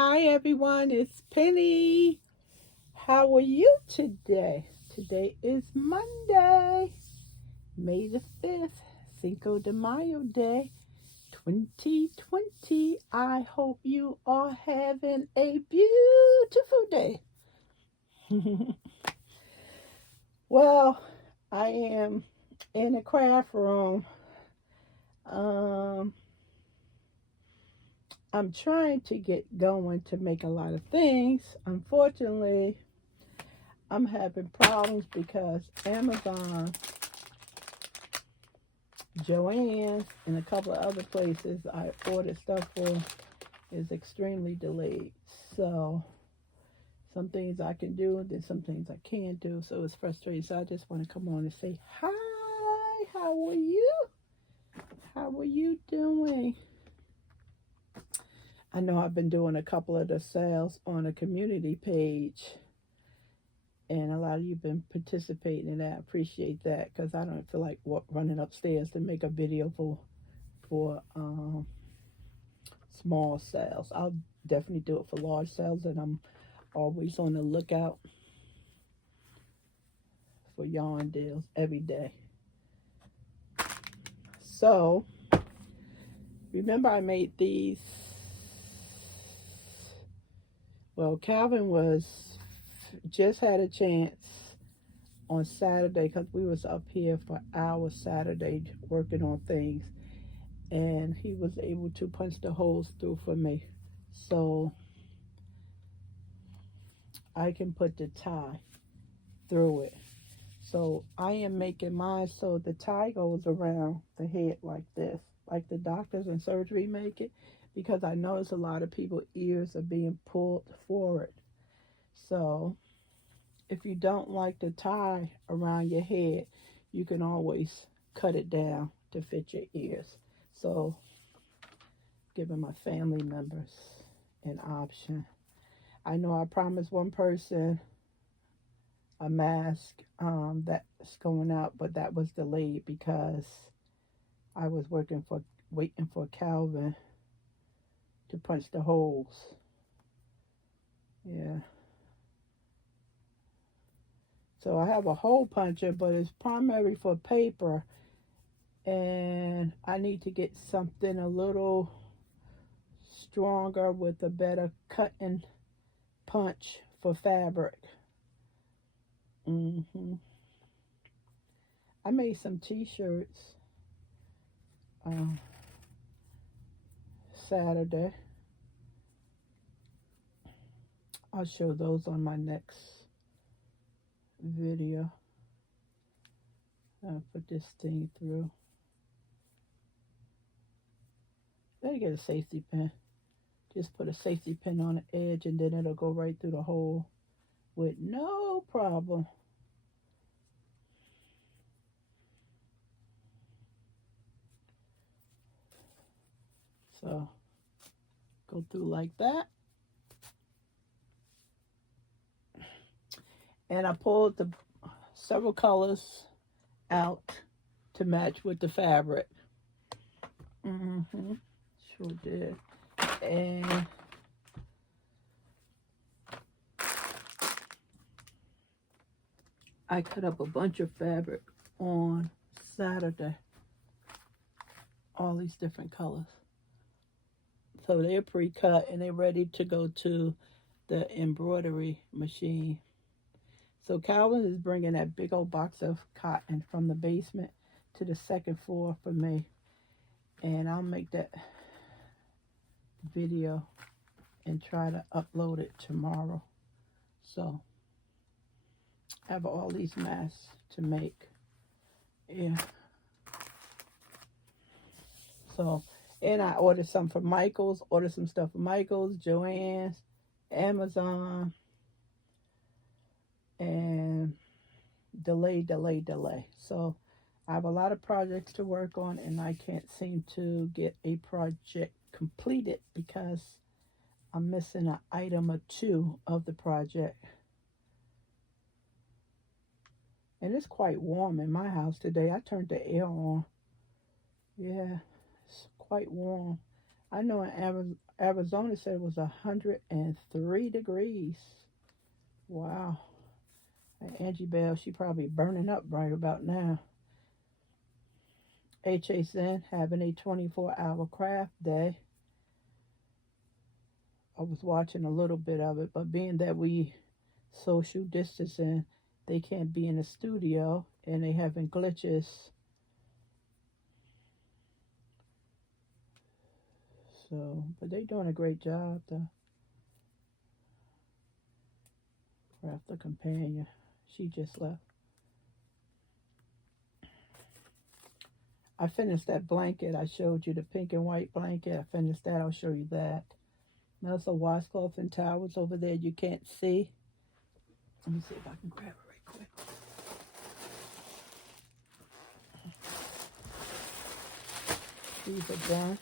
Hi everyone, it's Penny. How are you today? Today is Monday, May the 5th, Cinco de Mayo Day 2020. I hope you are having a beautiful day. Well, I am in a craft room. Um, I'm trying to get going to make a lot of things. Unfortunately, I'm having problems because Amazon, Joann's, and a couple of other places I ordered stuff for is extremely delayed. So some things I can do, and then some things I can't do. So it's frustrating. So I just want to come on and say hi. How are you? How are you doing? I know I've been doing a couple of the sales on a community page, and a lot of you've been participating in that. I appreciate that because I don't feel like running upstairs to make a video for small sales. I'll definitely do it for large sales, and I'm always on the lookout for yarn deals every day. So remember, I made these. Well, Calvin was just had a chance on Saturday because we was up here for hours Saturday working on things, and he was able to punch the holes through for me, so I can put the tie through it. So I am making mine so the tie goes around the head like this, like the doctors in surgery make it, because I notice a lot of people's ears are being pulled forward. So if you don't like the tie around your head, you can always cut it down to fit your ears. So giving my family members an option. I know I promised one person a mask that's going out, but that was delayed because I was waiting for Calvin to punch the holes. Yeah. So I have a hole puncher, but it's primary for paper, and I need to get something a little stronger with a better cut and punch for fabric. I made some t-shirts uh, Saturday. I'll show those on my next video. I'll put this thing through. Gotta get a safety pin. Just put a safety pin on the edge and then it'll go right through the hole with no problem. So go through like that. And I pulled the several colors out to match with the fabric. Sure did. And I cut up a bunch of fabric on Saturday. All these different colors. So they're pre-cut and they're ready to go to the embroidery machine. So Calvin is bringing that big old box of cotton from the basement to the second floor for me. And I'll make that video and try to upload it tomorrow. So I have all these masks to make. Yeah. So, and I ordered some from Michael's, ordered some stuff from Michael's, Joann's, Amazon, and delay. So I have a lot of projects to work on, and I can't seem to get a project completed because I'm missing an item or two of the project. And it's quite warm in my house today. I turned the air on. Yeah, it's quite warm. I know in Arizona said it was 103 degrees. Wow. And Angie Bell, she probably burning up right about now. HSN having a 24-hour craft day. I was watching a little bit of it, but being that we social distancing, they can't be in the studio and they having glitches. So, but they doing a great job. The craft the companion, she just left. I finished that blanket. I showed you the pink and white blanket. I finished that. I'll show you that. There's a washcloth and towels over there you can't see. Let me see if I can grab it right quick. These are done.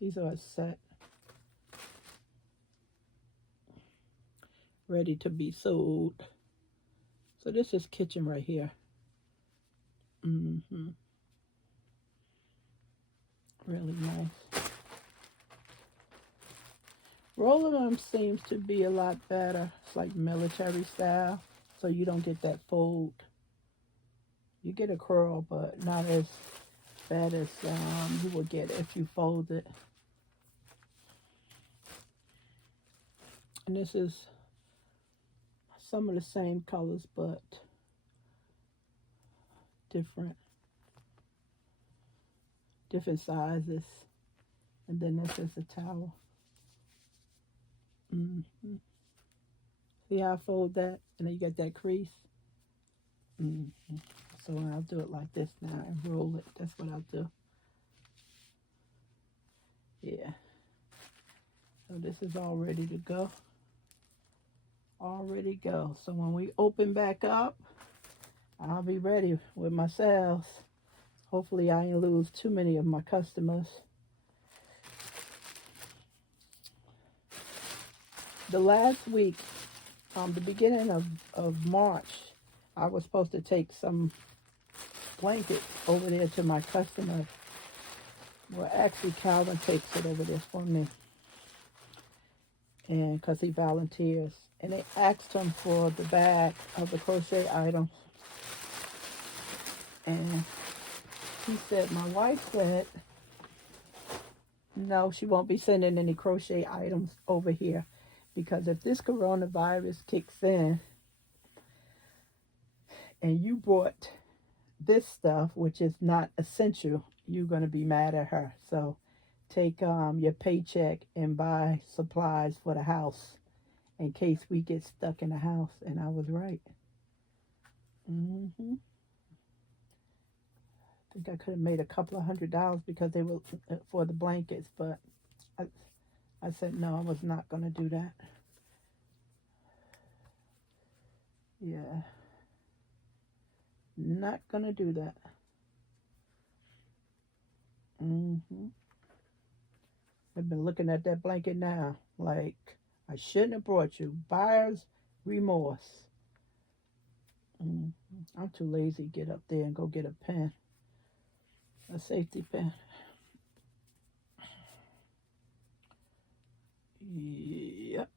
These are a set. Ready to be sold. So this is kitchen right here. Really nice. Rolling them seems to be a lot better. It's like military style, so you don't get that fold. You get a curl, but not as bad as you would get if you fold it. And this is some of the same colors, but different sizes. And then this is the towel. See how I fold that? And then you get that crease. So I'll do it like this now and roll it. That's what I'll do. Yeah. So this is all ready to go. All ready to go. So when we open back up, I'll be ready with my sales. Hopefully I ain't lose too many of my customers. The last week, the beginning of March, I was supposed to take some blankets over there to my customer. Well, actually, Calvin takes it over there for me. And because he volunteers. And they asked him for the bag of the crochet items. And he said, my wife said, no, she won't be sending any crochet items over here. Because if this coronavirus kicks in and you brought this stuff, which is not essential, you're going to be mad at her. So take your paycheck and buy supplies for the house in case we get stuck in the house. And I was right. I think I could have made a couple of $100 because they were for the blankets, but I said no, I was not going to do that. Yeah. Not going to do that. I've been looking at that blanket now like I shouldn't have brought you. Buyer's remorse. I'm too lazy to get up there and go get a pen. A safety pen. Yep.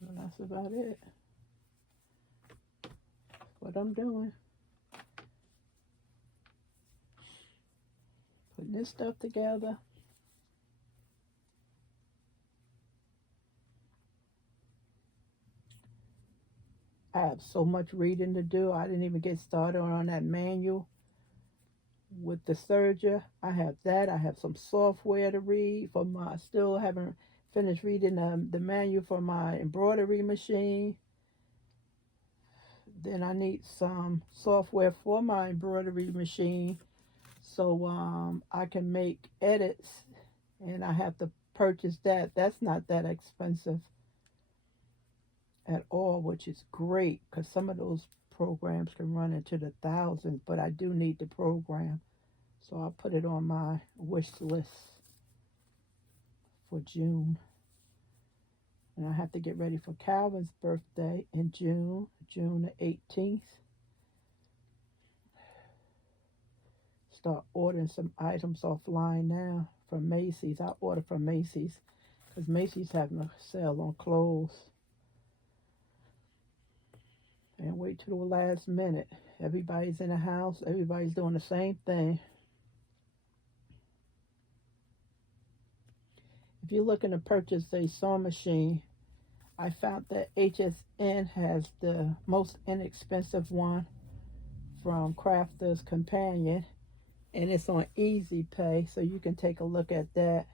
And that's about it. What I'm doing. Putting this stuff together. I have so much reading to do. I didn't even get started on that manual with the serger. I have that. I have some software to read for my, still haven't finished reading the manual for my embroidery machine. Then I need some software for my embroidery machine so I can make edits, and I have to purchase that. That's not that expensive at all, which is great because some of those programs can run into the thousands, but I do need the program. So I'll put it on my wish list for June. And I have to get ready for Calvin's birthday in June the 18th. Start ordering some items offline now from Macy's. I order from Macy's because Macy's having a sale on clothes. And wait till the last minute. Everybody's in the house. Everybody's doing the same thing. If you're looking to purchase a sewing machine, I found that HSN has the most inexpensive one from Crafter's Companion. And it's on Easy Pay, so you can take a look at that.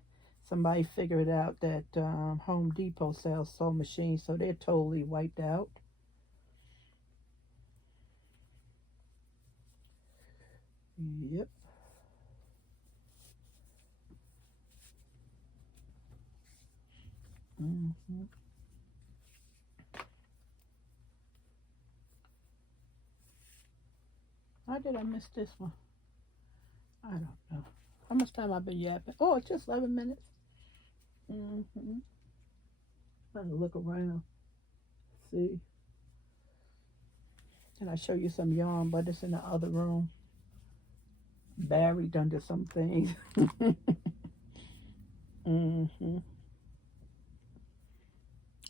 Somebody figured out that Home Depot sells sewing machines, so they're totally wiped out. Yep. How did I miss this one? I don't know. How much time I've been yapping? Oh, it's just 11 minutes. Let me look around. See. Can I show you some yarn? But it's in the other room. Buried under some things.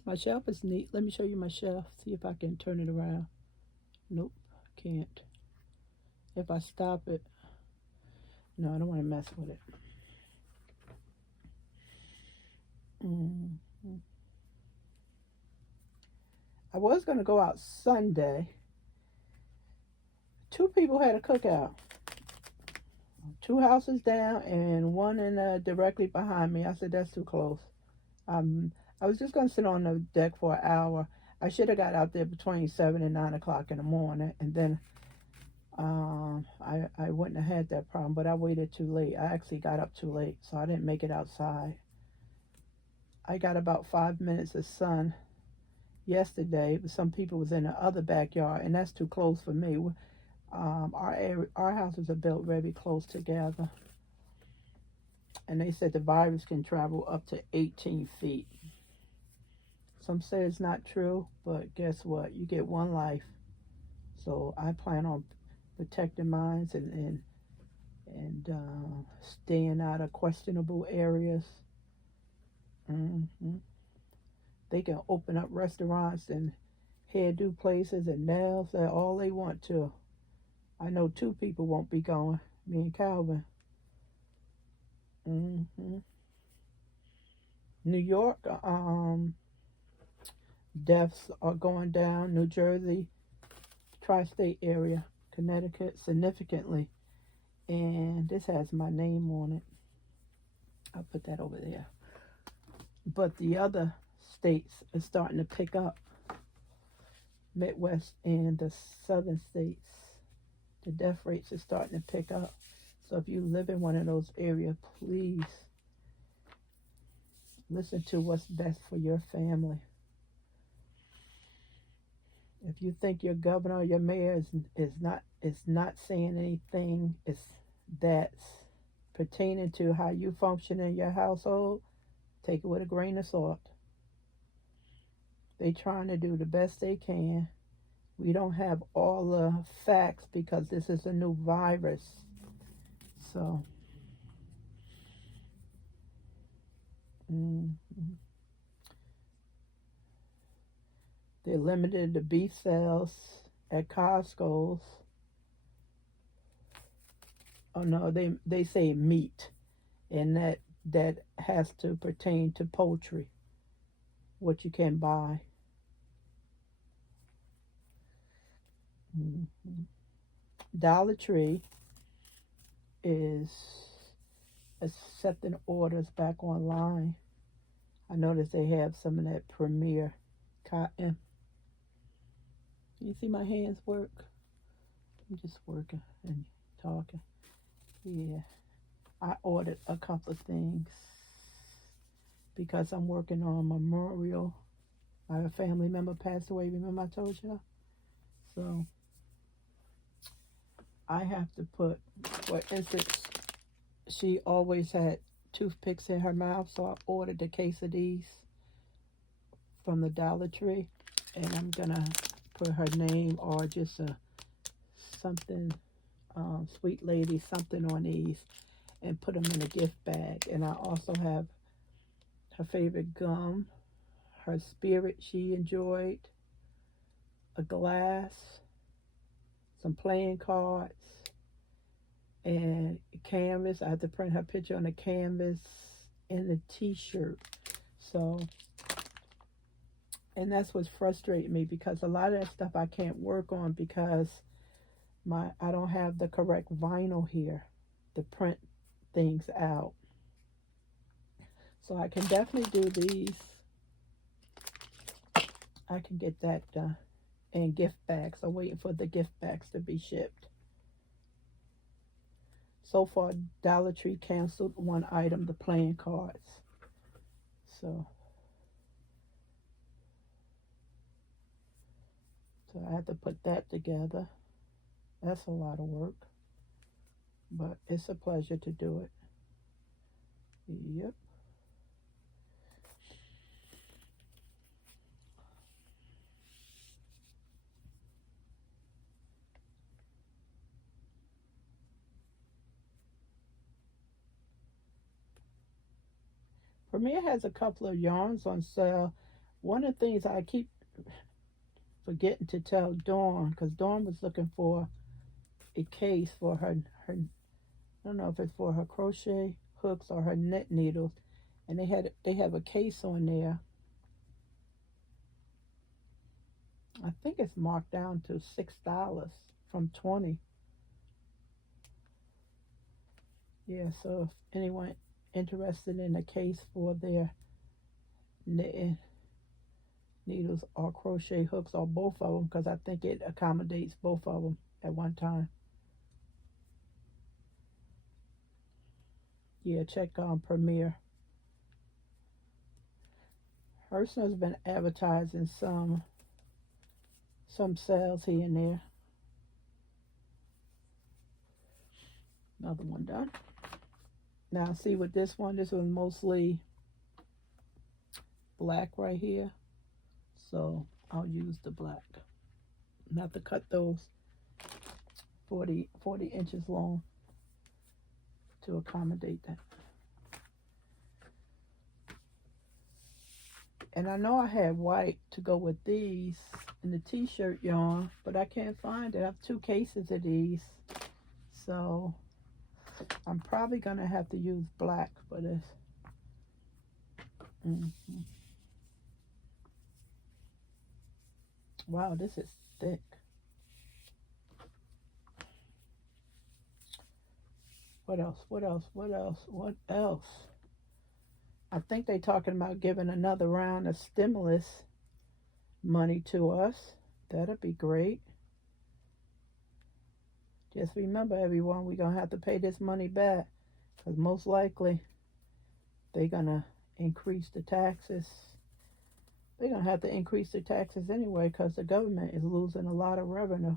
My shelf is neat. Let me show you my shelf. See if I can turn it around. Nope, can't. If I stop it. No, I don't want to mess with it. I was going to go out Sunday. 2 people had a cookout. 2 houses down and one in directly behind me. I said, that's too close. I was just going to sit on the deck for an hour. I should have got out there between 7 and 9 o'clock in the morning. And then I wouldn't have had that problem, but I waited too late. I actually got up too late, so I didn't make it outside. I got about 5 minutes of sun yesterday, but some people was in the other backyard, and that's too close for me. Our houses are built very close together, and they said the virus can travel up to 18 feet. Some say it's not true, but guess what? You get one life, so I plan on protecting mine and staying out of questionable areas. They can open up restaurants and hairdo places and nails and all they want to. I know 2 people won't be going, me and Calvin. New York, deaths are going down. New Jersey, tri-state area, Connecticut, significantly. And this has my name on it. I'll put that over there. But the other states are starting to pick up. Midwest and the southern states, the death rates are starting to pick up. So if you live in one of those areas, please listen to what's best for your family. If you think your governor or your mayor is not saying anything that's pertaining to how you function in your household, take it with a grain of salt. They're trying to do the best they can. We don't have all the facts because this is a new virus. So, they're limited to beef sales at Costco's. Oh no, they say meat, and that has to pertain to poultry, what you can buy. Dollar Tree is accepting orders back online. I noticed they have some of that Premier cotton. You see my hands work? I'm just working and talking. Yeah, I ordered a couple of things because I'm working on a memorial. I have a family member passed away. Remember I told you? So I have to put, for instance, she always had toothpicks in her mouth, so I ordered a case of these. from the Dollar Tree, and I'm gonna put her name or just a something, sweet lady, something on these, and put them in a gift bag. And I also have her favorite gum, her spirit she enjoyed, a glass, some playing cards, and a canvas. I had to print her picture on a canvas and a t-shirt. So, and that's what's frustrating me, because a lot of that stuff I can't work on because I don't have the correct vinyl here to print things out. So I can definitely do these. I can get that done. And gift bags. I'm waiting for the gift bags to be shipped. So far, Dollar Tree canceled one item, the playing cards. So I have to put that together. That's a lot of work, but it's a pleasure to do it. Yep. Premier has a couple of yarns on sale. One of the things I keep forgetting to tell Dawn, because Dawn was looking for a case for her, I don't know if it's for her crochet hooks or her knit needles, and they have a case on there. I think it's marked down to $6 from $20. Yeah, so if anyone interested in a case for their knitting needles or crochet hooks or both of them, because I think it accommodates both of them at one time. Yeah, check on Premier. Hurston has been advertising some sales here and there. Another one done. Now see with this one, this was mostly black right here, so I'll use the black. I have to cut those 40 inches long to accommodate that. And I know I had white to go with these in the t-shirt yarn, but I can't find it. I have 2 cases of these, so I'm probably gonna have to use black for this. Wow, this is thick. What else? I think they're talking about giving another round of stimulus money to us. That'd be great. Just remember, everyone, we're going to have to pay this money back, because most likely they're going to increase the taxes. They're going to have to increase the taxes anyway, because the government is losing a lot of revenue.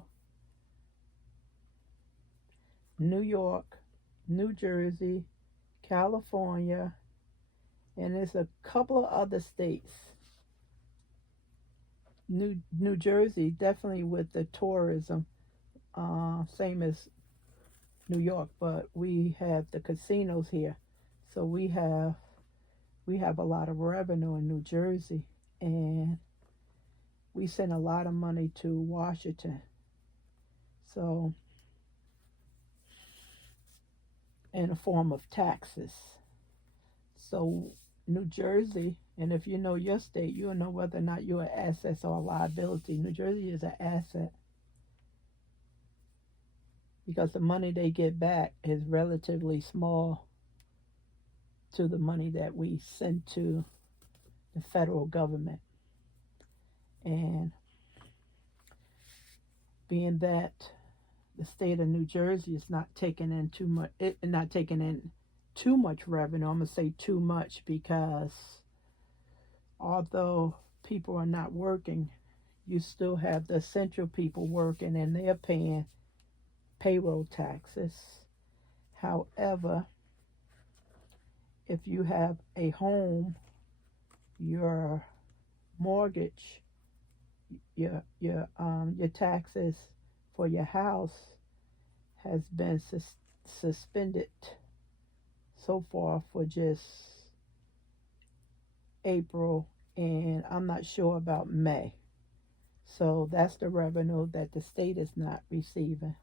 New York, New Jersey, California, and there's a couple of other states. New Jersey, definitely with the tourism, same as New York, but we have the casinos here, so we have a lot of revenue in New Jersey, and we send a lot of money to Washington. So, in a form of taxes. So New Jersey, and if you know your state, you'll know whether or not you're an asset or a liability. New Jersey is an asset, because the money they get back is relatively small to the money that we send to the federal government. And being that the state of New Jersey is not taking in too much revenue, I'm going to say too much, because although people are not working, you still have the essential people working, and they're paying payroll taxes. However, if you have a home, your mortgage, your taxes for your house has been suspended so far for just April, and I'm not sure about May. So that's the revenue that the state is not receiving.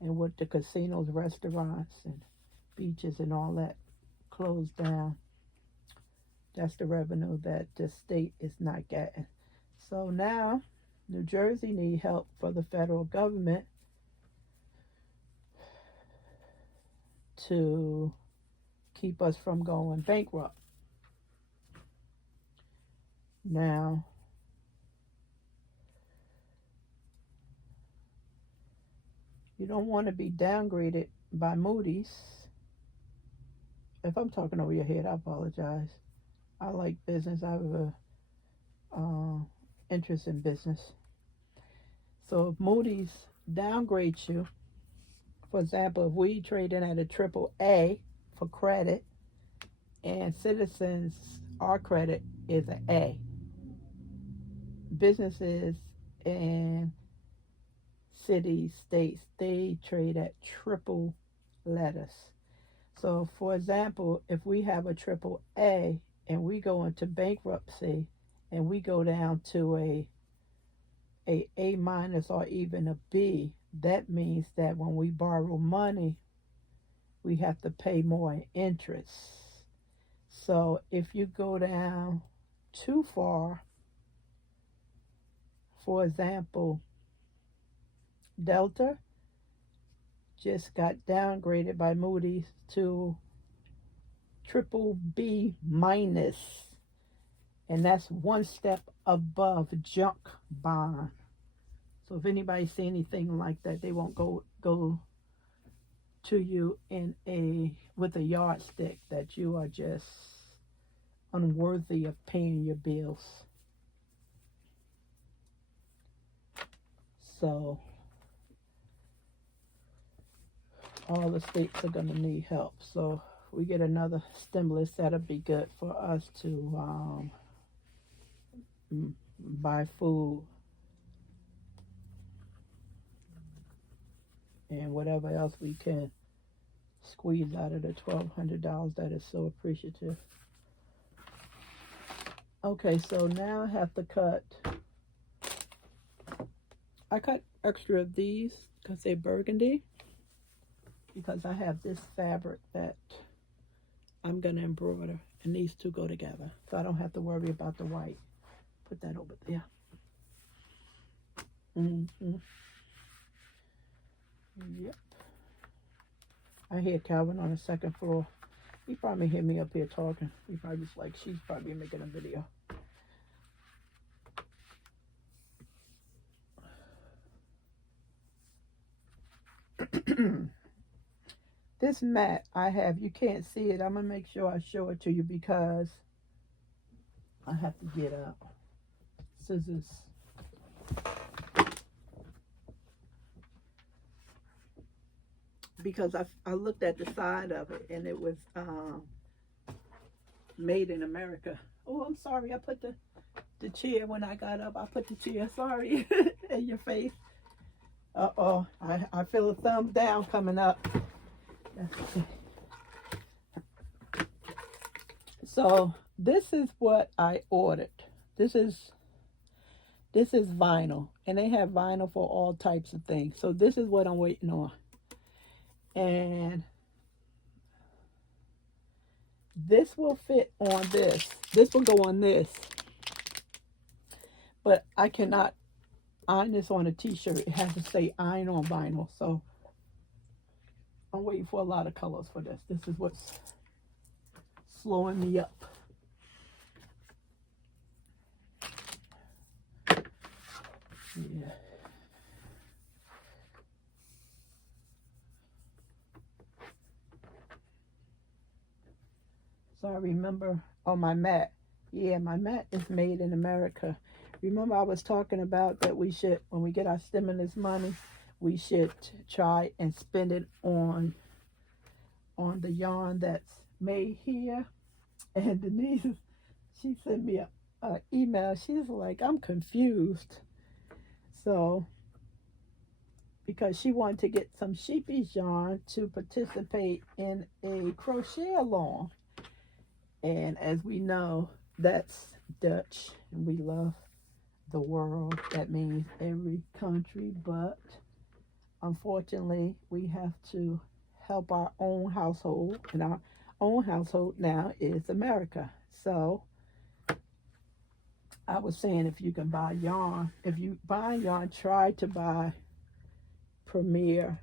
And with the casinos, restaurants, and beaches and all that closed down, that's the revenue that the state is not getting. So now New Jersey need help for the federal government to keep us from going bankrupt. Now, you don't want to be downgraded by Moody's. If I'm talking over your head, I apologize. I like business. I have a interest in business. So if Moody's downgrades you, for example, if we trade in at a triple A for credit, and Citizens, our credit is an A. Businesses and cities, states, they trade at triple letters. So, for example, if we have a triple A and we go into bankruptcy and we go down to a minus or even a B, that means that when we borrow money, we have to pay more in interest. So if you go down too far, for example, Delta just got downgraded by Moody's to triple B minus, and that's one step above junk bond. So if anybody see anything like that, they won't go to you with a yardstick that you are just unworthy of paying your bills. So all the states are going to need help. So we get another stimulus, that'll be good for us to buy food and whatever else we can squeeze out of the $1,200. That is so appreciative. Okay, so now I have to cut. I cut extra of these because they're burgundy, because I have this fabric that I'm going to embroider, and these two go together, so I don't have to worry about the white. Put that over there. Yep. I hear Calvin on the second floor. He probably hear me up here talking. He probably just like, she's probably making a video. This mat I have, you can't see it. I'm going to make sure I show it to you because I have to get out scissors. Because I looked at the side of it and it was made in America. Oh, I'm sorry. I put the chair when I got up. I put the chair, sorry, in your face. Uh-oh. I feel a thumbs down coming up. So this is what I ordered. This is vinyl, and they have vinyl for all types of things. So this is what I'm waiting on. And this will fit on this. This will go on this. But I cannot iron this on a t-shirt. It has to say iron on vinyl. So I'm waiting for a lot of colors for this. This is what's slowing me up. Yeah. So I remember on my mat. Yeah, my mat is made in America. Remember I was talking about that we should, when we get our stimulus money, we should try and spend it on the yarn that's made here. And Denise, she sent me email. She's like, I'm confused. So, because she wanted to get some sheepies yarn to participate in a crochet along. And as we know, that's Dutch, and we love the world. That means every country, but unfortunately, we have to help our own household, and our own household now is America. So I was saying, if you can buy yarn, if you buy yarn, try to buy Premier,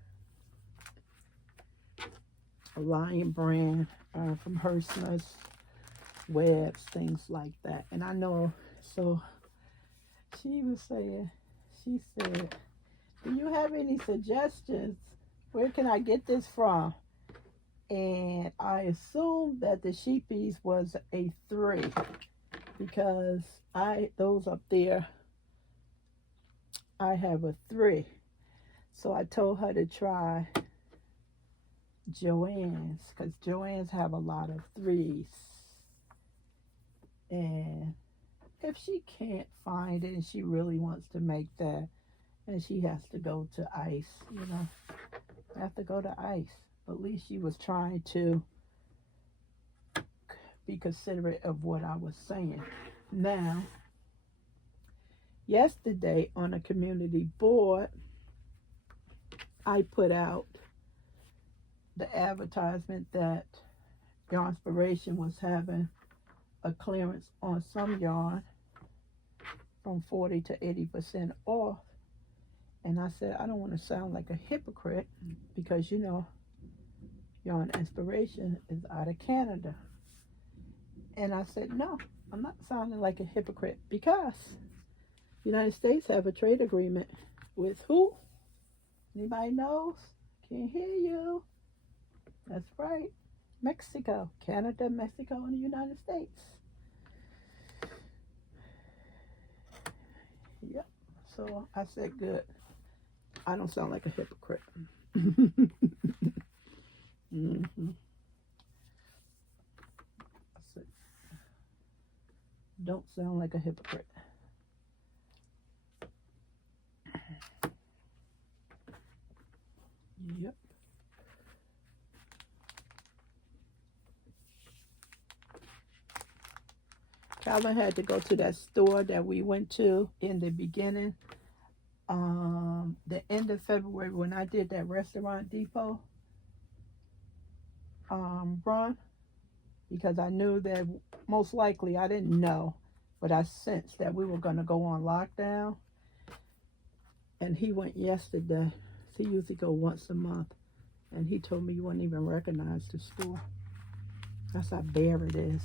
a Lion brand, from Hershey's, webs, things like that. And I know, so she was saying, she said, do you have any suggestions? Where can I get this from? And I assumed that the sheepies was a 3, because those up there, I have a 3. So I told her to try Joann's, because Joann's have a lot of 3s. And if she can't find it and she really wants to make that, and she has to go to ice, have to go to ice. But at least she was trying to be considerate of what I was saying. Now, yesterday on a community board, I put out the advertisement that Yarnspiration was having a clearance on some yarn from 40 to 80% off. And I said, I don't want to sound like a hypocrite, because Yarn Inspiration is out of Canada. And I said, no, I'm not sounding like a hypocrite, because the United States have a trade agreement with who? Anybody knows? Can't hear you. That's right. Mexico. Canada, Mexico, and the United States. Yep. So I said, good. I don't sound like a hypocrite. Mm-hmm. I said, don't sound like a hypocrite. Yep. Calvin had to go to that store that we went to in the beginning, the end of February, when I did that Restaurant Depot run, because I knew that most likely, I didn't know, but I sensed that we were going to go on lockdown. And he went yesterday. He usually go once a month, and he told me you wouldn't even recognize the store. That's how bare it is.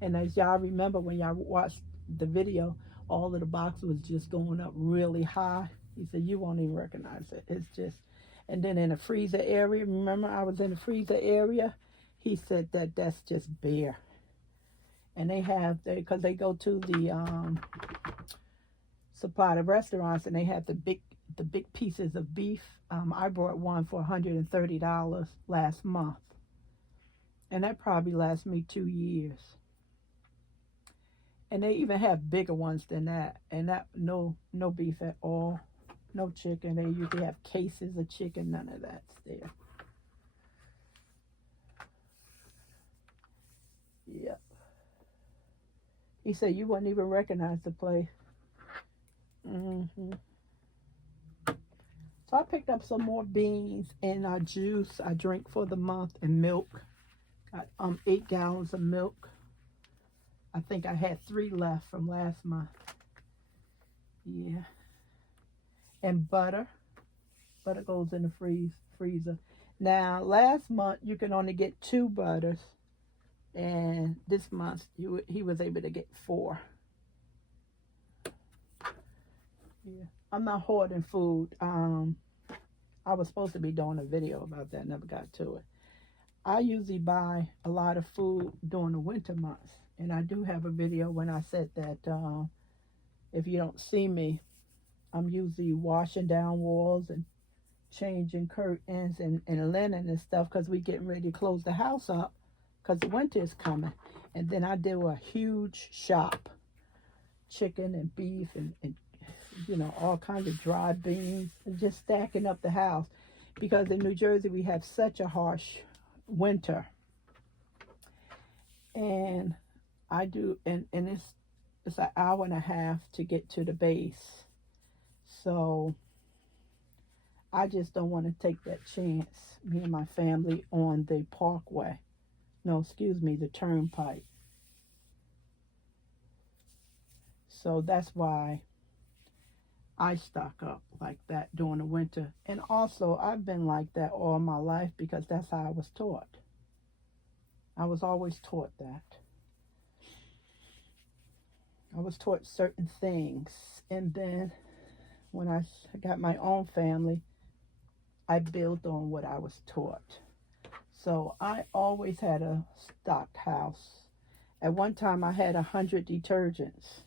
And as y'all remember, when y'all watched the video, all of the boxes was just going up really high. He said, you won't even recognize it. It's just, and then in the freezer area, remember I was in the freezer area? He said that that's just bare. And because they go to the supply to restaurants, and they have the big pieces of beef. I bought one for $130 last month. And that probably lasts me 2 years. And they even have bigger ones than that. And that, no beef at all. No chicken. They usually have cases of chicken. None of that's there. Yep. He said you wouldn't even recognize the place. Mm-hmm. So I picked up some more beans and juice I drink for the month, and milk. Got 8 gallons of milk. I think I had 3 left from last month. Yeah. And butter. Butter goes in the freezer. Now, last month you can only get 2 butters, and this month he was able to get 4. Yeah. I'm not hoarding food. I was supposed to be doing a video about that, never got to it. I usually buy a lot of food during the winter months, and I do have a video when I said that if you don't see me, I'm usually washing down walls and changing curtains and linen and stuff, because we getting ready to close the house up because the winter is coming. And then I do a huge shop chicken and beef and you know, all kinds of dry beans, and just stacking up the house. Because in New Jersey, we have such a harsh winter. And I do, and it's an hour and a half to get to the base. So I just don't want to take that chance, me and my family, on the parkway. No, excuse me, the turnpike. So that's why I stock up like that during the winter. And also, I've been like that all my life because that's how I was taught. I was always taught that. I was taught certain things. And then when I got my own family, I built on what I was taught. So I always had a stocked house. At one time, I had 100 detergents.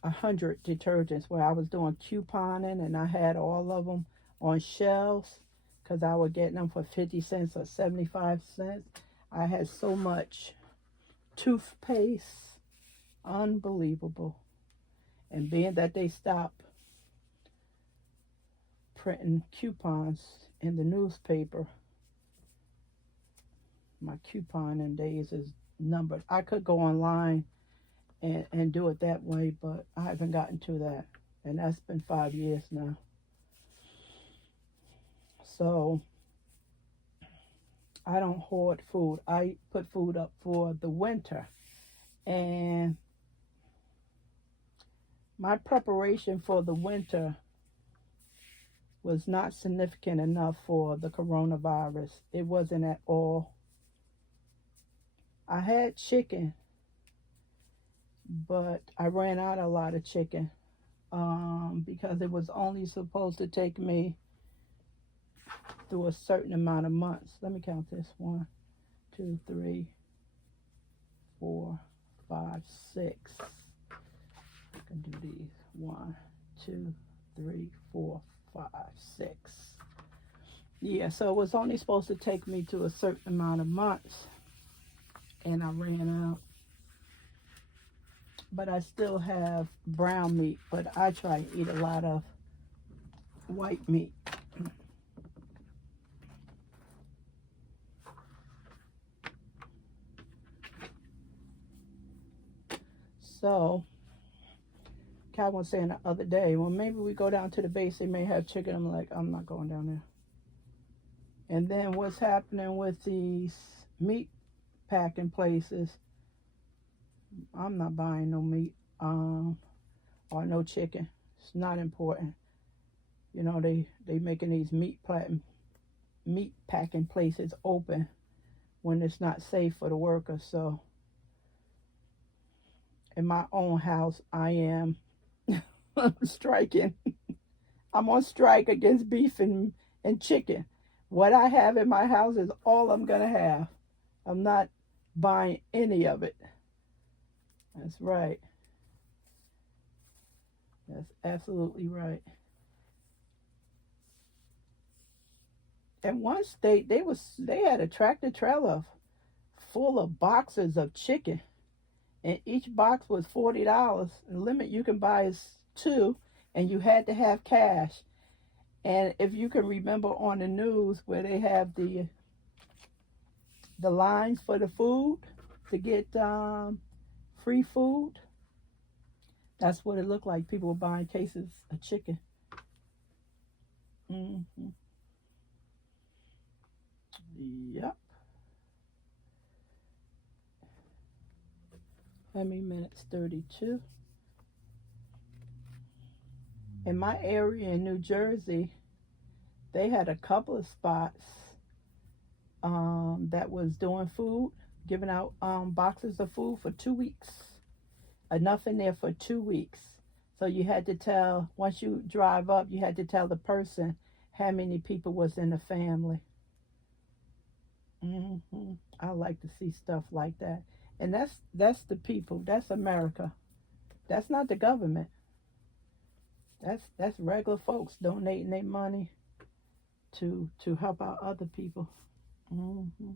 100 detergents where I was doing couponing, and I had all of them on shelves because I was getting them for 50 cents or 75 cents. I had so much toothpaste, unbelievable. And being that they stopped printing coupons in the newspaper, my couponing days is numbered. I could go online and do it that way, but I haven't gotten to that. And that's been 5 years now. So I don't hoard food. I put food up for the winter. And my preparation for the winter was not significant enough for the coronavirus. It wasn't at all. I had chicken, but I ran out a lot of chicken because it was only supposed to take me through a certain amount of months. Let me count this. 1, 2, 3, 4, 5, 6. I can do these. 1, 2, 3, 4, 5, 6. Yeah, so it was only supposed to take me to a certain amount of months, and I ran out. But I still have brown meat, but I try to eat a lot of white meat. So, Cal was saying the other day, well, maybe we go down to the base, they may have chicken. I'm like, I'm not going down there. And then what's happening with these meat packing places, I'm not buying no meat or no chicken. It's not important. You know, they making these meat packing places open when it's not safe for the workers. So in my own house, I am striking. I'm on strike against beef and chicken. What I have in my house is all I'm going to have. I'm not buying any of it. That's right. That's absolutely right. And one state, they had a tractor trailer full of boxes of chicken, and each box was $40. The limit you can buy is 2, and you had to have cash. And if you can remember on the news where they have the lines for the food to get free food, that's what it looked like. People were buying cases of chicken. Mm-hmm. Yep. How many minutes? 32. In my area in New Jersey, they had a couple of spots that was doing food, giving out boxes of food for 2 weeks. Enough in there for 2 weeks. So you had to tell, once you drive up, you had to tell the person how many people was in the family. Mm-hmm. I like to see stuff like that. And that's the people. That's America. That's not the government. That's regular folks donating their money to help out other people. Mm-hmm.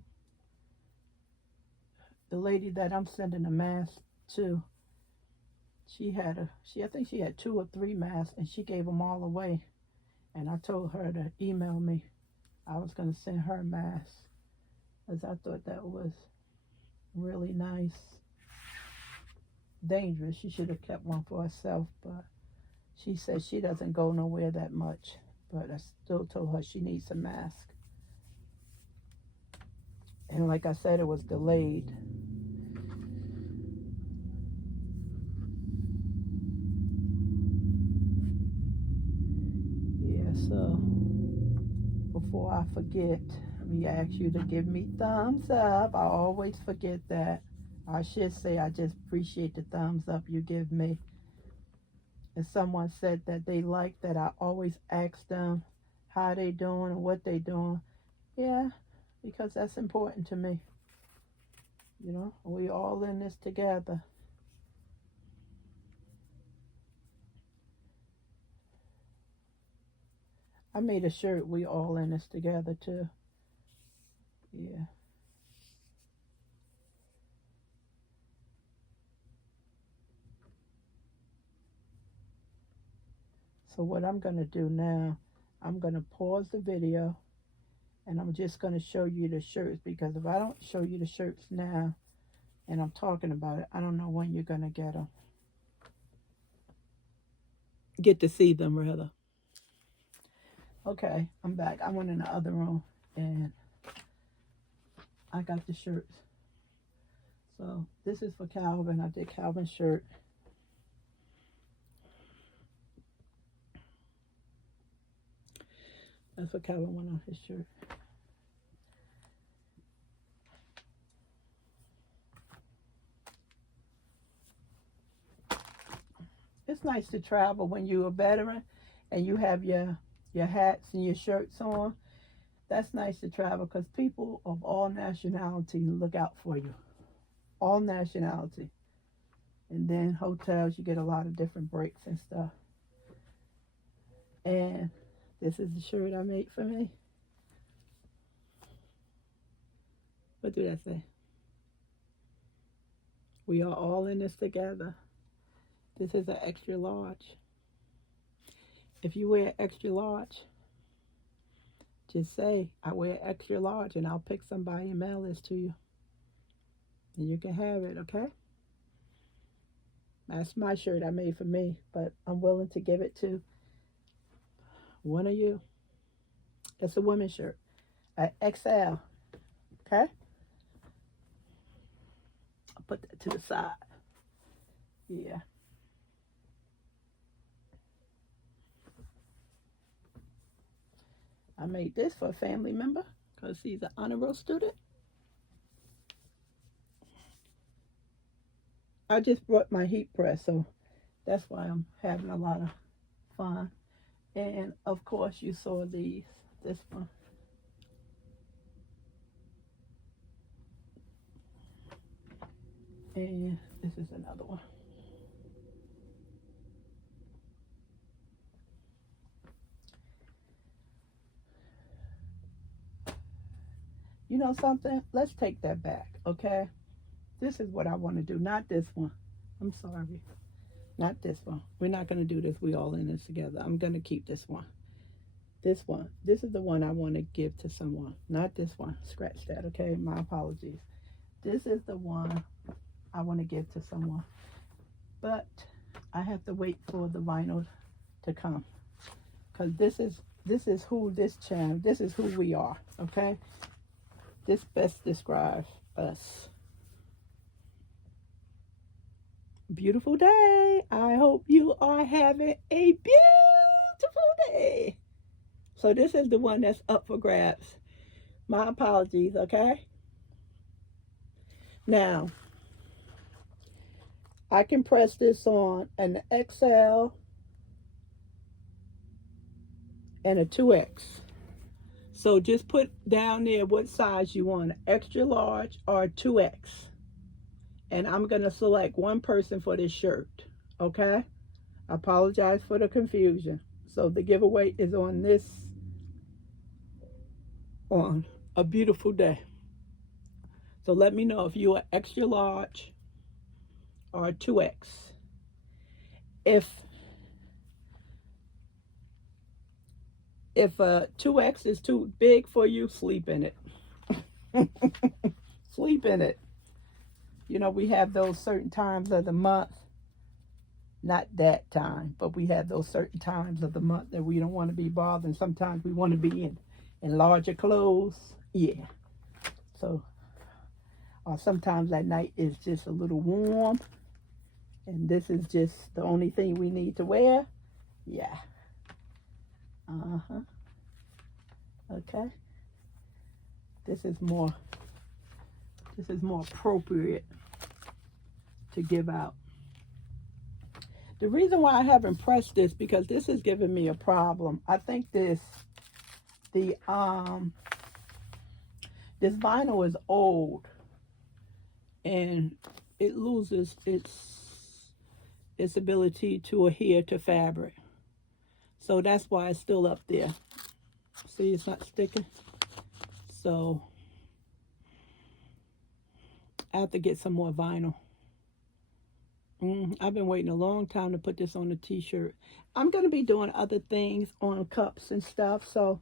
The lady that I'm sending a mask to, I think she had 2 or 3 masks, and she gave them all away. And I told her to email me. I was going to send her a mask, because I thought that was really nice. Dangerous. She should have kept one for herself, but she said she doesn't go nowhere that much. But I still told her she needs a mask. And like I said, it was delayed. Yeah, so before I forget, let me ask you to give me thumbs up. I always forget that. I should say I just appreciate the thumbs up you give me. And someone said that they like that I always ask them how they doing and what they doing. Yeah, because that's important to me. You know, we all in this together. I made a shirt, we all in this together too. Yeah. So what I'm going to do now, I'm going to pause the video, and I'm just going to show you the shirts, because if I don't show you the shirts now and I'm talking about it, I don't know when you're going to get them. Get to see them, rather. Okay, I'm back. I went in the other room, and I got the shirts. So this is for Calvin. I did Calvin's shirt. That's what Calvin went on his shirt. It's nice to travel when you're a veteran and you have your hats and your shirts on. That's nice to travel, because people of all nationality look out for you. All nationality. And then hotels, you get a lot of different breaks and stuff. And this is the shirt I made for me. What do that say? We are all in this together. This is an extra large. If you wear extra large, just say, I wear extra large, and I'll pick somebody and mail this to you. And you can have it, okay? That's my shirt I made for me, but I'm willing to give it to one of you. It's a women's shirt, an XL, okay? I'll put that to the side. Yeah. I made this for a family member because he's an honor roll student. I just brought my heat press, so that's why I'm having a lot of fun. And of course, you saw these. This one. And this is another one. You know something? Let's take that back, okay? This is what I want to do, not this one. I'm sorry. Not this one. We're not going to do this. We all in this together. I'm going to keep this one. This one. This is the one I want to give to someone. Not this one. Scratch that, okay? My apologies. This is the one I want to give to someone. But I have to wait for the vinyl to come. Because this is who this channel, this is who we are, okay? This best describes us. Beautiful day. I hope you are having a beautiful day. So this is the one that's up for grabs. My apologies, okay? Now, I can press this on an XL and a 2X. So just put down there what size you want, extra large or 2X. And I'm going to select one person for this shirt, okay? I apologize for the confusion. So the giveaway is on this, on a beautiful day. So let me know if you are extra large or 2X. if 2X is too big for you, sleep in it. Sleep in it. You know, we have those certain times of the month, not that time, but we have those certain times of the month that we don't want to be bothered. And sometimes we want to be in larger clothes. Yeah. So, or sometimes at night it's just a little warm, and this is just the only thing we need to wear. Yeah. Uh-huh. Okay. This is more appropriate to give out. The reason why I haven't pressed this, because this is giving me a problem. I think this vinyl is old and it loses its ability to adhere to fabric. So that's why it's still up there. See, it's not sticking. So I have to get some more vinyl. I've been waiting a long time to put this on a t-shirt. I'm going to be doing other things on cups and stuff. So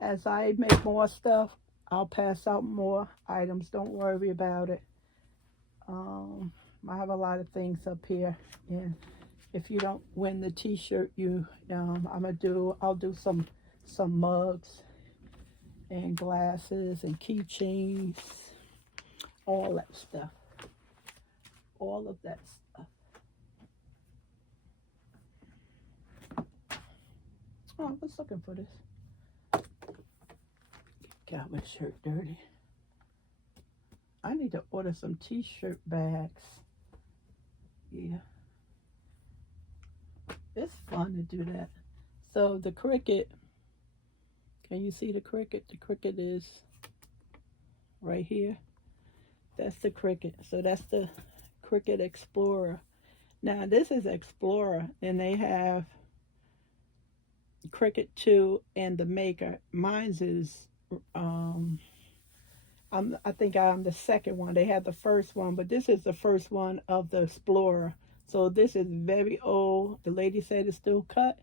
as I make more stuff, I'll pass out more items. Don't worry about it. I have a lot of things up here. And if you don't win the t-shirt, I'll do some mugs and glasses and keychains, all that stuff. All of that stuff. Oh, I was looking for this. Got my shirt dirty. I need to order some t-shirt bags. Yeah. It's fun to do that. So the Cricut, can you see the Cricut? The Cricut is right here. That's the Cricut. So that's the Cricut Explorer. Now this is Explorer, and they have Cricut 2 and the Maker. Mine's is I think I'm the second one. They had the first one, but this is the first one of the Explorer. So this is very old. The lady said it's still cut.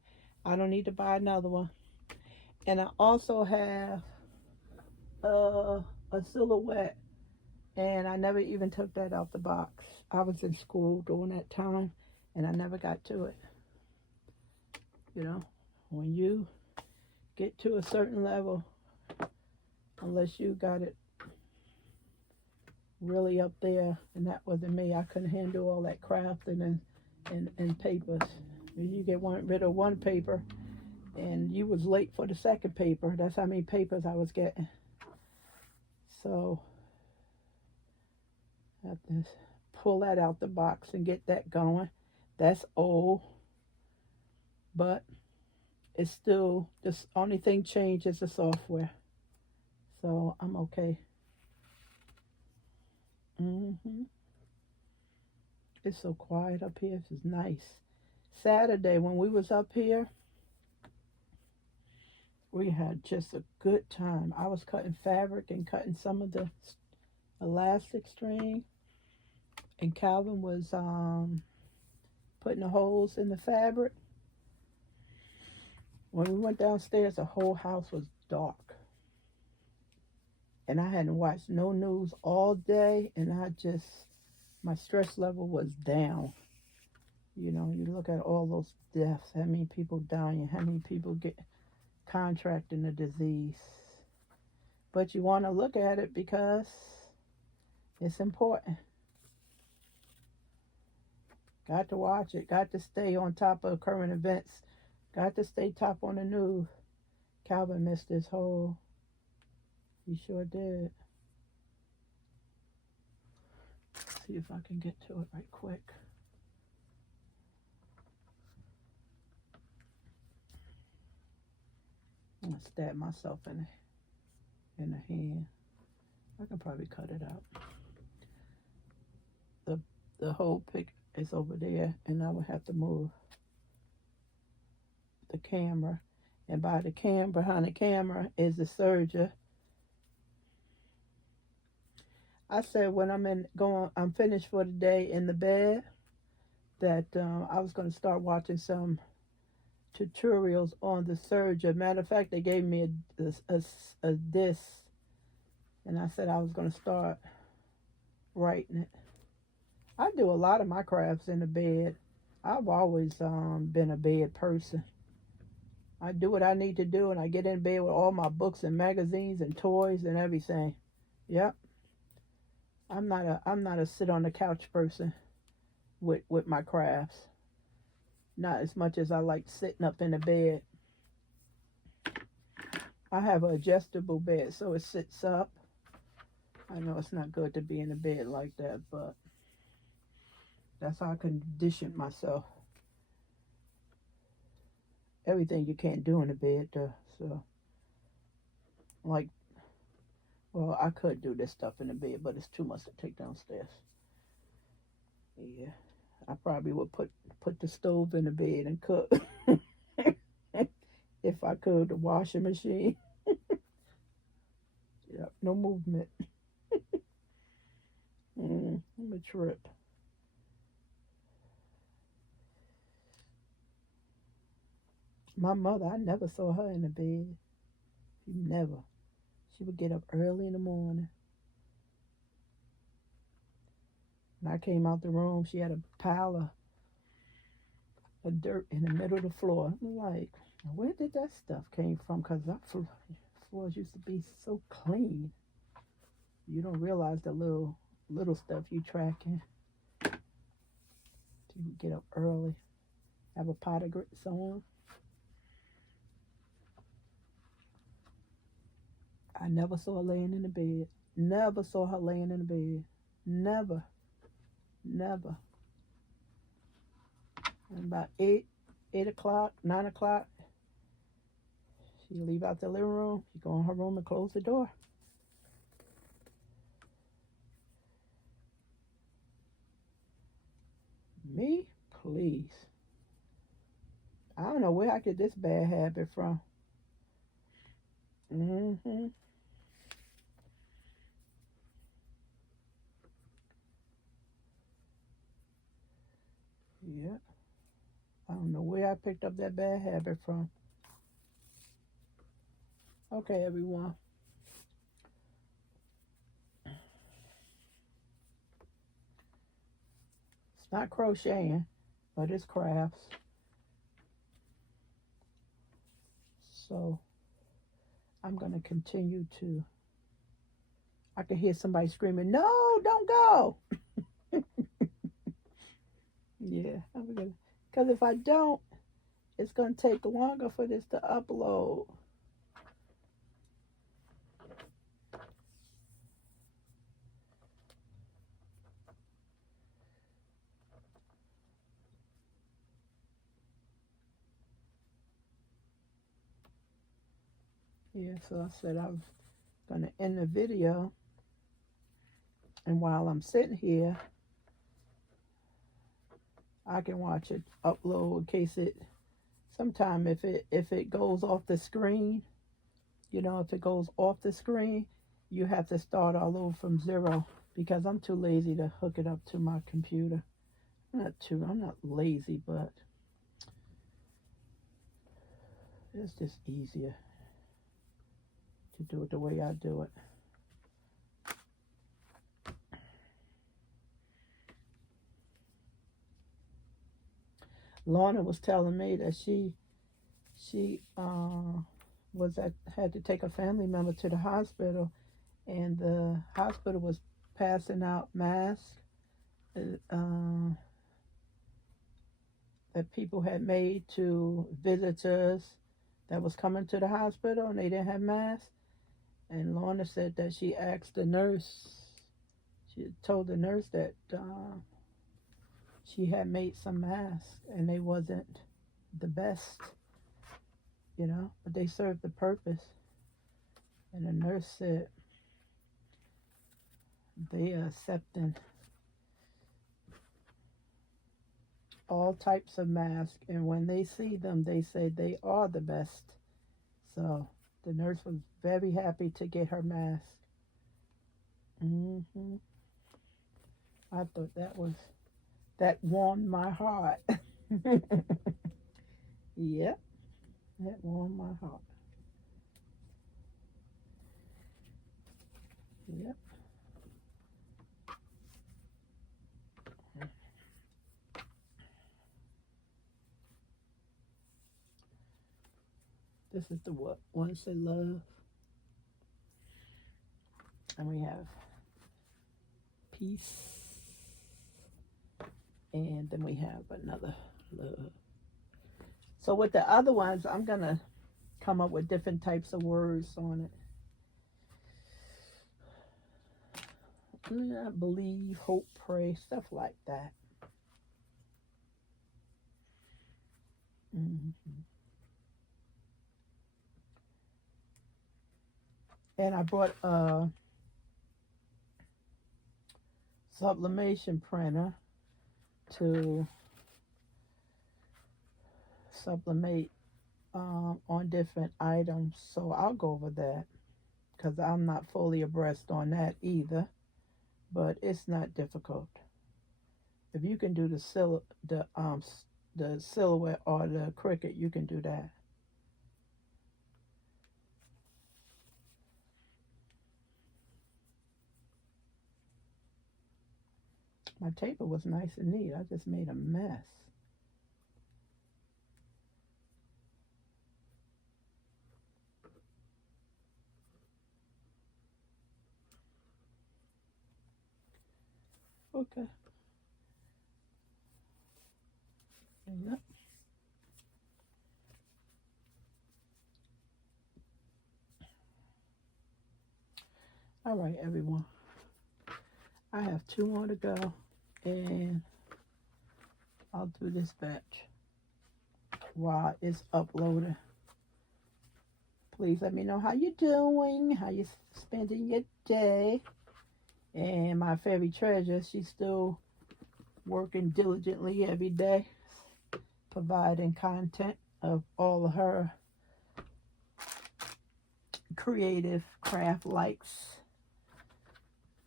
I don't need to buy another one. And I also have a Silhouette, and I never even took that out the box. I was in school during that time, and I never got to it. You know, when you get to a certain level, unless you got it really up there, and that wasn't me. I couldn't handle all that crafting and papers. You get rid of one paper, and you was late for the second paper. That's how many papers I was getting. So I have to pull that out the box and get that going. That's old, but it's still, the only thing changed is the software. So I'm okay. It's so quiet up here. This is nice. Saturday when we was up here, we had just a good time. I was cutting fabric and cutting some of the elastic string, and Calvin was putting the holes in the fabric. When we went downstairs, the whole house was dark. And I hadn't watched no news all day, and my stress level was down. You know, you look at all those deaths, how many people dying, how many people get contracting the disease. But you want to look at it because it's important. Got to watch it. Got to stay on top of current events. Got to stay top on the news. Calvin missed his whole. He sure did. Let's see if I can get to it right quick. I'm gonna stab myself in the hand. I can probably cut it out. The whole pic is over there, and I would have to move the camera. And behind the camera is the serger. I said when I'm finished for the day in the bed, that I was going to start watching some tutorials on the surgery. Matter of fact, they gave me a disc, and I said I was going to start writing it. I do a lot of my crafts in the bed. I've always been a bed person. I do what I need to do, and I get in bed with all my books and magazines and toys and everything. Yep. I'm not a sit on the couch person with my crafts. Not as much as I like sitting up in the bed. I have an adjustable bed, so it sits up. I know it's not good to be in a bed like that, but that's how I conditioned myself. Everything you can't do in a bed, though. So, like, well, I could do this stuff in the bed, but it's too much to take downstairs. Yeah, I probably would put the stove in the bed and cook. If I could, the washing machine. Yep, no movement. I'm a trip. My mother, I never saw her in the bed. Never. She would get up early in the morning. When I came out the room, she had a pile of dirt in the middle of the floor. I'm like, where did that stuff came from? Because our floors used to be so clean. You don't realize the little stuff you tracking. She would get up early, have a pot of grits on. I never saw her laying in the bed. Never saw her laying in the bed. Never. Never. And about 8 o'clock, 9 o'clock, she'd leave out the living room. She'd go in her room and close the door. Me? Please. I don't know where I get this bad habit from. Yeah. I don't know where I picked up that bad habit from. Okay, everyone. It's not crocheting, but it's crafts. So I'm going to continue to. I can hear somebody screaming, "No, don't go." Yeah, I'm going to. Because if I don't, it's going to take longer for this to upload. Yeah, so I said I was going to end the video. And while I'm sitting here, I can watch it upload in case sometime if it goes off the screen, if it goes off the screen, you have to start all over from zero because I'm too lazy to hook it up to my computer. I'm not lazy, but it's just easier to do it the way I do it. Lorna was telling me that she had to take a family member to the hospital, and the hospital was passing out masks that people had made to visitors that was coming to the hospital, and they didn't have masks. And Lorna said that she asked the nurse. She told the nurse that she had made some masks, and they wasn't the best, but they served the purpose. And the nurse said they are accepting all types of masks, and when they see them, they say they are the best. So the nurse was very happy to get her mask. I thought that that warmed my heart. Yep, that warmed my heart. Yep. This is the what? Once They Love. And we have Peace. And then we have another love. So with the other ones, I'm going to come up with different types of words on it. Believe, hope, pray, stuff like that. Mm-hmm. And I brought a sublimation printer to sublimate on different items. So I'll go over that because I'm not fully abreast on that either. But it's not difficult. If you can do the silhouette or the cricket, you can do that. My table was nice and neat. I just made a mess. Okay. Yep. All right, everyone. I have 2 more to go, and I'll do this batch while it's uploaded. Please let me know how you're doing, how you're spending your day. And my fairy treasure, she's still working diligently every day, providing content of all of her creative craft likes.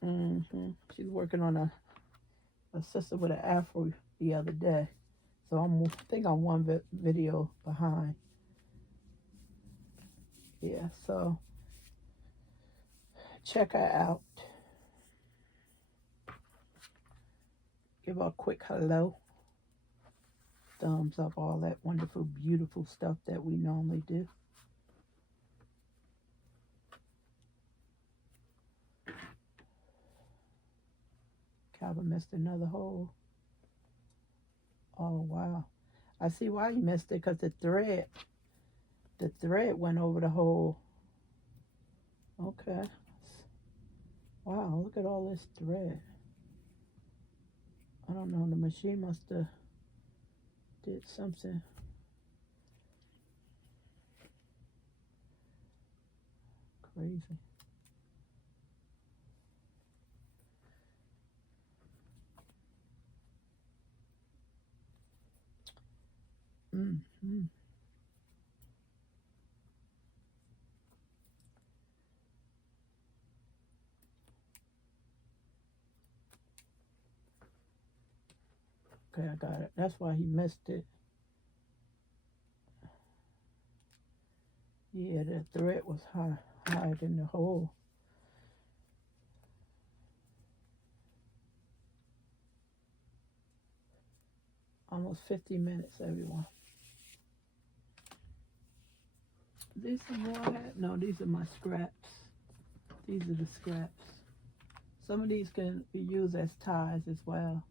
She's working on a sister with an afro the other day. So I think I'm one video behind. Yeah, so check her out. Give her a quick hello. Thumbs up, all that wonderful, beautiful stuff that we normally do. Calvin missed another hole. Oh, wow. I see why you missed it, because the thread went over the hole. Okay. Wow, look at all this thread. I don't know, the machine must have did something. Crazy. Okay, I got it. That's why he missed it. Yeah, the thread was higher than the hole. Almost 50 minutes, everyone. These are more? No, these are my scraps. These are the scraps. Some of these can be used as ties as well.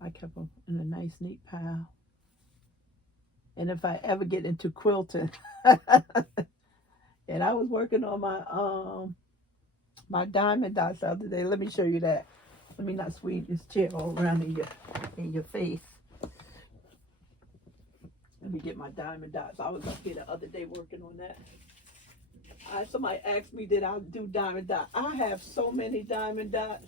I kept them in a nice, neat pile. And if I ever get into quilting, and I was working on my diamond dots the other day. Let me show you that. Let me not sweep this chair all around in your face. Let me get my diamond dots. I was up here the other day working on that. Somebody asked me, did I do diamond dots? I have so many diamond dots.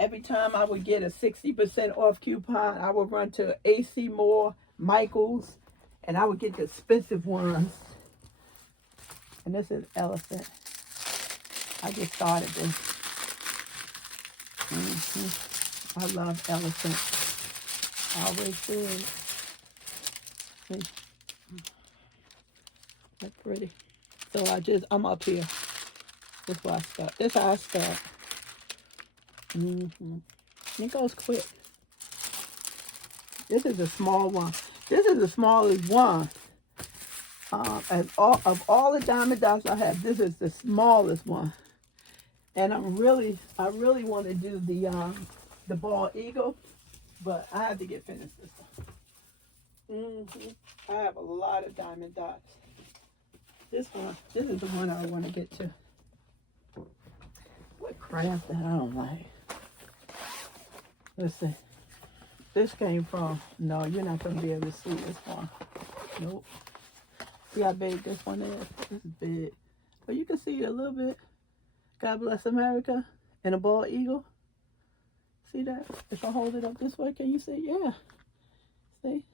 Every time I would get a 60% off coupon, I would run to AC Moore, Michael's, and I would get the expensive ones. And this is elephant. I just started this. I love elephant. I always did. See? That's pretty. So I'm up here. That's where I start. That's how I start. It goes quick. This is a small one. This is the smallest one. Of all the diamond dots I have, this is the smallest one. And I really want to do the bald eagle, but I have to get finished this one. I have a lot of diamond dots. This is the one I want to get to. What craft that I don't like? Let's see. This came from, no, you're not going to be able to see this one. Nope. See how big this one is? This is big. But you can see it a little bit. God bless America. And a bald eagle. See that? If I hold it up this way, can you see? Yeah. See?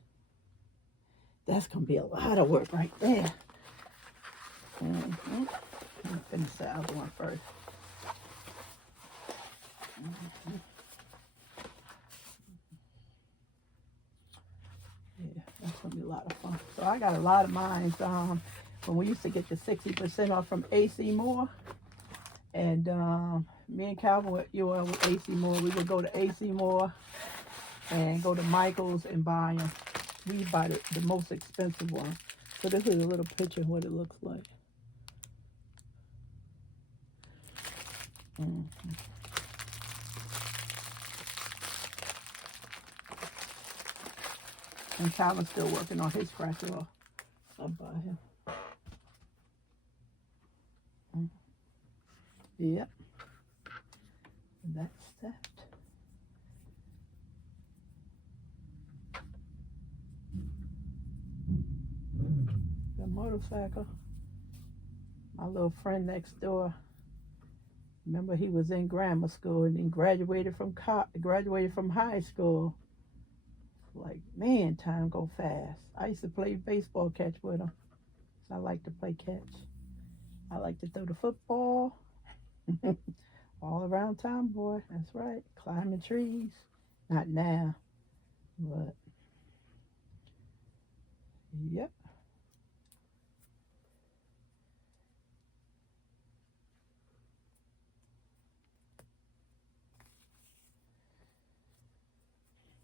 That's going to be a lot of work right there. Let me finish the other one first. Yeah, that's going to be a lot of fun. So I got a lot of mines. When we used to get the 60% off from AC Moore. And me and Calvin, with AC Moore, we would go to AC Moore and go to Michael's and buy them. We buy the most expensive one. So this is a little picture of what it looks like. And Calvin's still working on his scratcher off. I'll buy him. Yep. That's that. The motorcycle. My little friend next door. Remember, he was in grammar school and then graduated from high school. Like, man, time go fast. I used to play baseball catch with him. So I like to play catch. I like to throw the football. All around town, boy. That's right. Climbing trees. Not now. But, yep.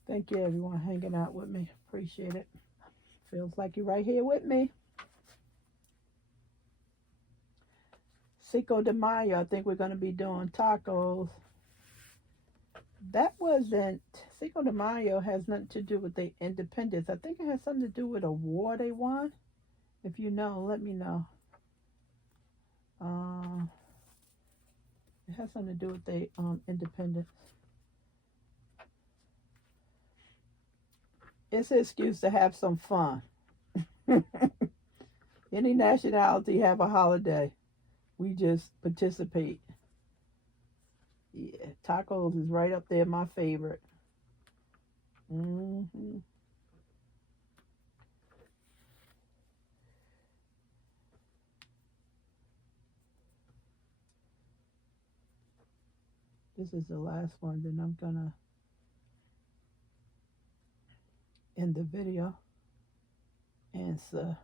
Thank you, everyone, hanging out with me. Appreciate it. Feels like you're right here with me. Cinco de Mayo, I think we're going to be doing tacos. That wasn't, Cinco de Mayo has nothing to do with the independence. I think it has something to do with a war they won. If you know, let me know. It has something to do with the independence. It's an excuse to have some fun. Any nationality have a holiday. We just participate. Yeah, tacos is right up there, my favorite. This is the last one, then I'm gonna end the video. Answer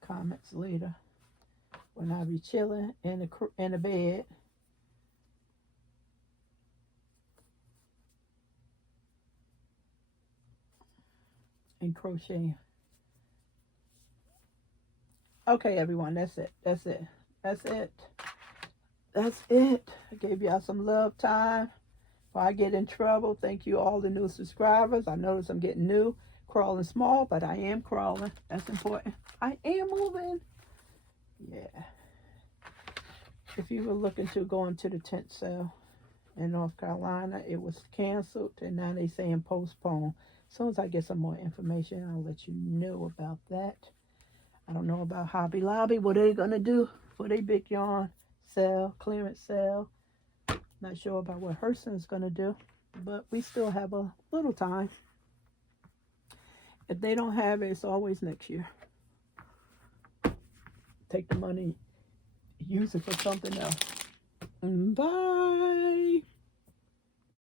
comments later. When I be chilling in the bed. And crocheting. Okay, everyone, that's it. That's it. That's it. That's it. I gave y'all some love time. Before I get in trouble, thank you all the new subscribers. I notice I'm getting new. Crawling small, but I am crawling. That's important. I am moving. Yeah. If you were looking to go into the tent sale in North Carolina, it was canceled, and now they're saying postpone. As soon as I get some more information, I'll let you know about that. I don't know about Hobby Lobby, what they're going to do for their big yarn sale, clearance sale. Not sure about what Hurston's going to do, but we still have a little time. If they don't have it, it's always next year. Take the money, use it for something else. Bye.